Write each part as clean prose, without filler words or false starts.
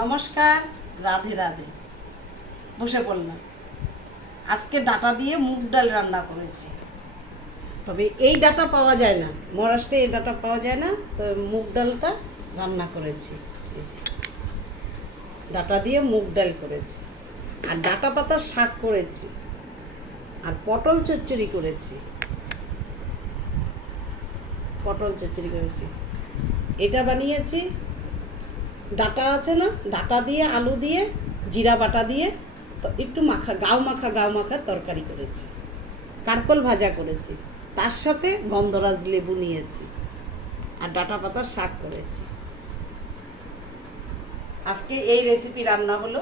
নমস্কার, রাধে রাধে। বসে পড়লাম। আজকে ডাটা দিয়ে মুগ ডাল রান্না করেছি। তবে এই ডাটা পাওয়া যায় না, মহারাষ্ট্রে এই ডাটা পাওয়া যায় না, তো মুগ ডালটা রান্না করেছি। এই যে, ডাটা দিয়ে মুগ ডাল করেছি, আর ডাটা পাতার শাক করেছি, আর পটল চচ্চড়ি করেছি। এটা বানিয়েছি। ডাটা আছে না, ডাটা দিয়ে আলু দিয়ে জিরা বাটা দিয়ে তো একটু গাও মাখা তরকারি করেছি। কারকল ভাজা করেছি, তার সাথে গন্ধরাজ লেবু নিয়েছি, আর ডাঁটা পাতার শাক করেছি। আজকে এই রেসিপি রান্না হলো।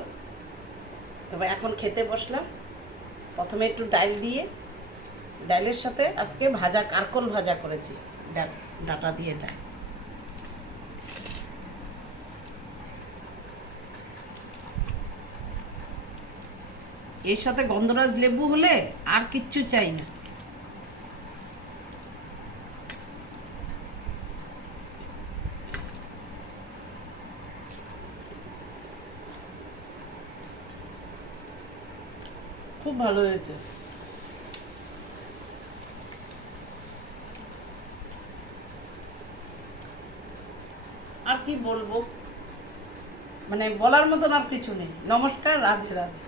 তবে এখন খেতে বসলাম। প্রথমে একটু ডাল দিয়ে, ডালের সাথে আজকে কারকল ভাজা করেছি, ডাঁটা দিয়ে ডাল। এর সাথে গন্ধরাজ লেবু হলে আর কিচ্ছু চাই না। খুব ভালো হয়েছে। আর কি বলবো, মানে বলার মতন আর কিছু নেই। নমস্কার, রাধে রাধে।